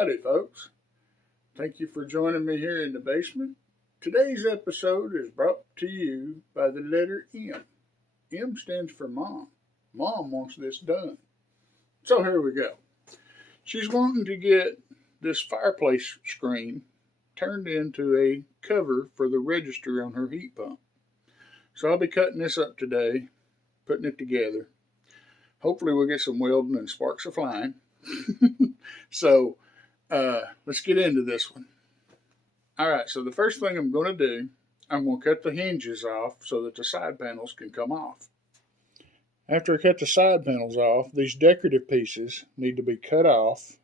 Howdy, folks. Thank you for joining me here in the basement. Today's episode is brought to you by the letter M. M stands for Mom. Mom wants this done. So here we go. She's wanting to get this fireplace screen turned into a cover for the register on her heat pump. So I'll be cutting this up today, putting it together. Hopefully we'll get some welding and sparks are flying. So let's get into this one. Alright, so the first thing I'm going to do, I'm going to cut the hinges off so that the side panels can come off. After I cut the side panels off, these decorative pieces need to be cut off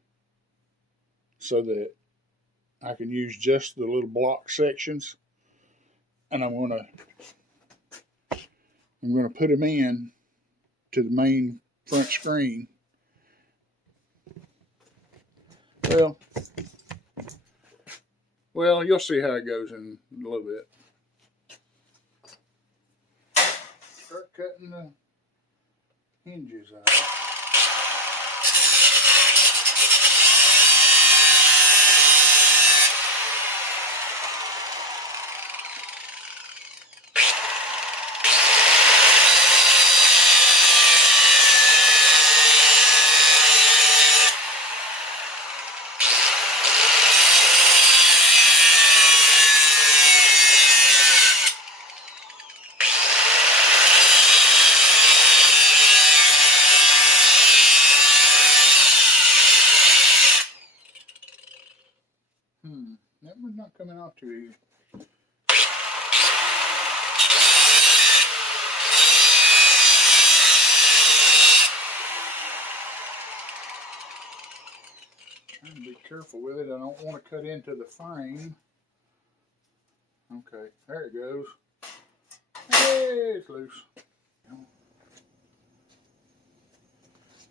so that I can use just the little block sections. And I'm going to put them in to the main front screen. Well, you'll see how it goes in a little bit. Start cutting the hinges out. That one's not coming off too easy. Trying to be careful with it. I don't want to cut into the frame. Okay, there it goes. Hey, it's loose.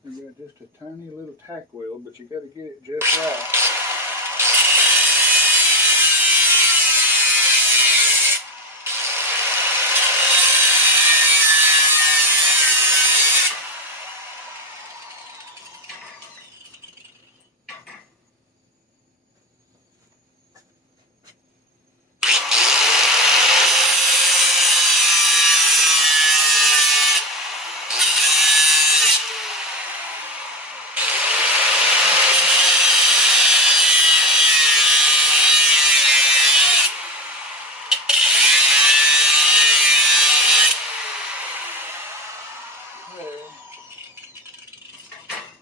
We got just a tiny little tack weld, but you got to get it just right.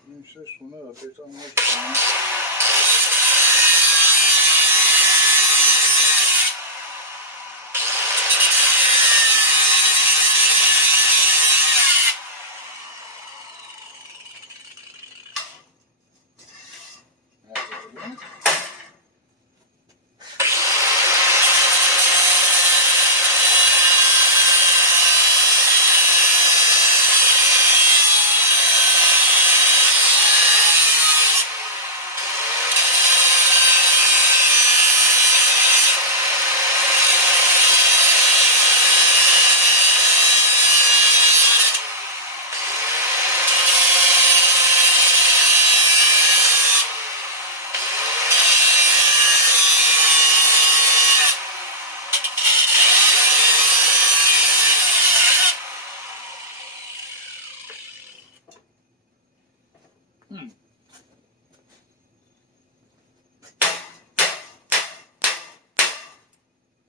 Finish this one up, it's almost done.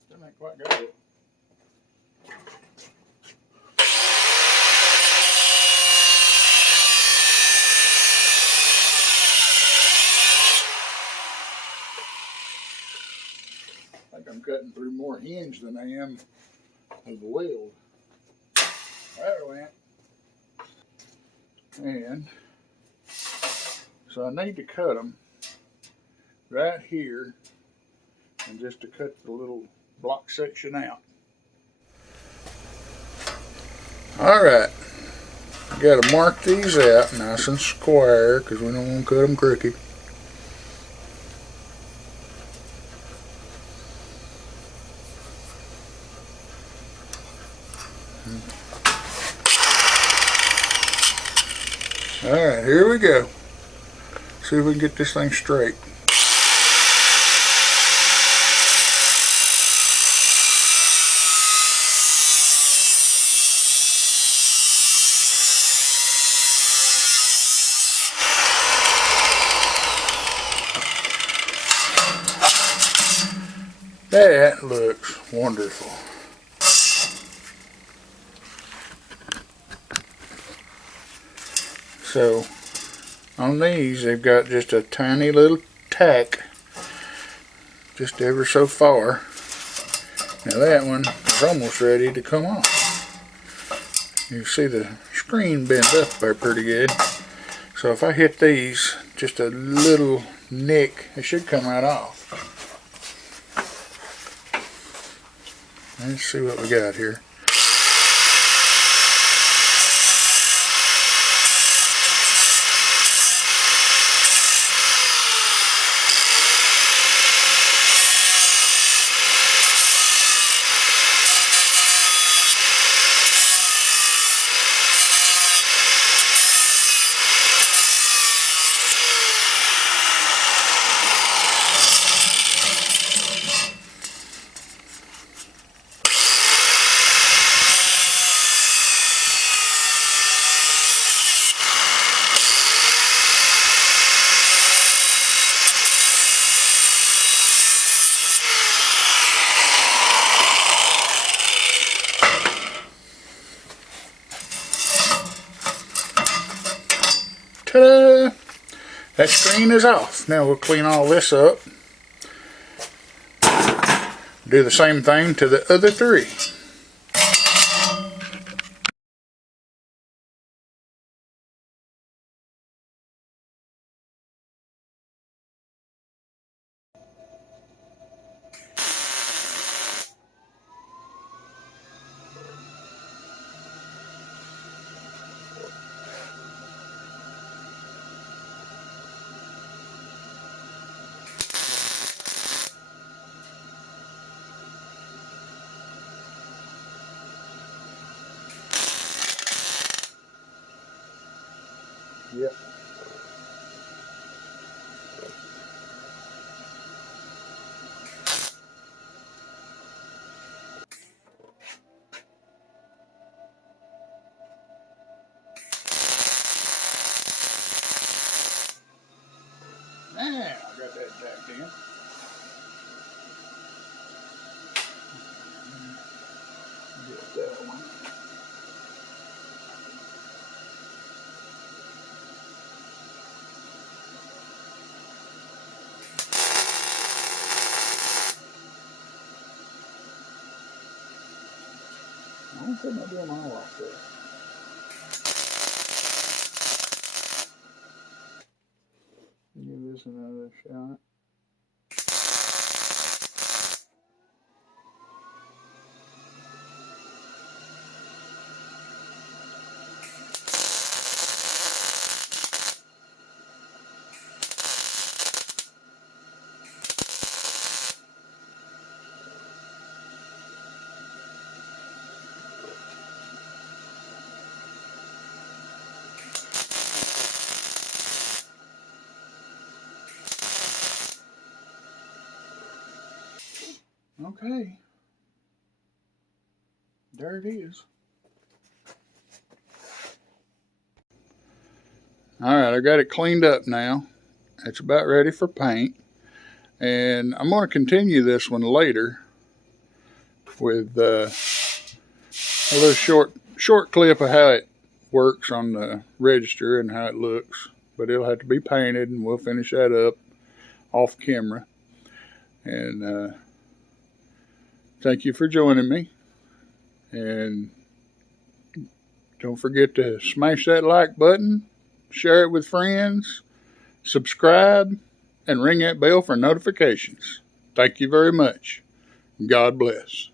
Still ain't quite got it. I think I'm cutting through more hinge than I am of the weld. There it went. And so I need to cut them right here and just to cut the little block section out. Alright, got to mark these out nice and square because we don't want to cut them crooked. Alright, here we go. See if we can get this thing straight. That looks wonderful. So on these, they've got just a tiny little tack, just ever so far. Now that one is almost ready to come off. You see the screen bent up there pretty good. So if I hit these just a little nick, it should come right off. Let's see what we got here. Ta-da! That screen is off. Now we'll clean all this up. Do the same thing to the other three. Yep. Now I got that jacked in. Get that one. I don't think I'm doing all off there. Give this another shot. Okay, there it is. Alright, I got it cleaned up now. It's about ready for paint. And I'm going to continue this one later with a little short clip of how it works on the register and how it looks. But it'll have to be painted, and we'll finish that up off camera. And thank you for joining me. And don't forget to smash that like button, share it with friends, subscribe, and ring that bell for notifications. Thank you very much. God bless.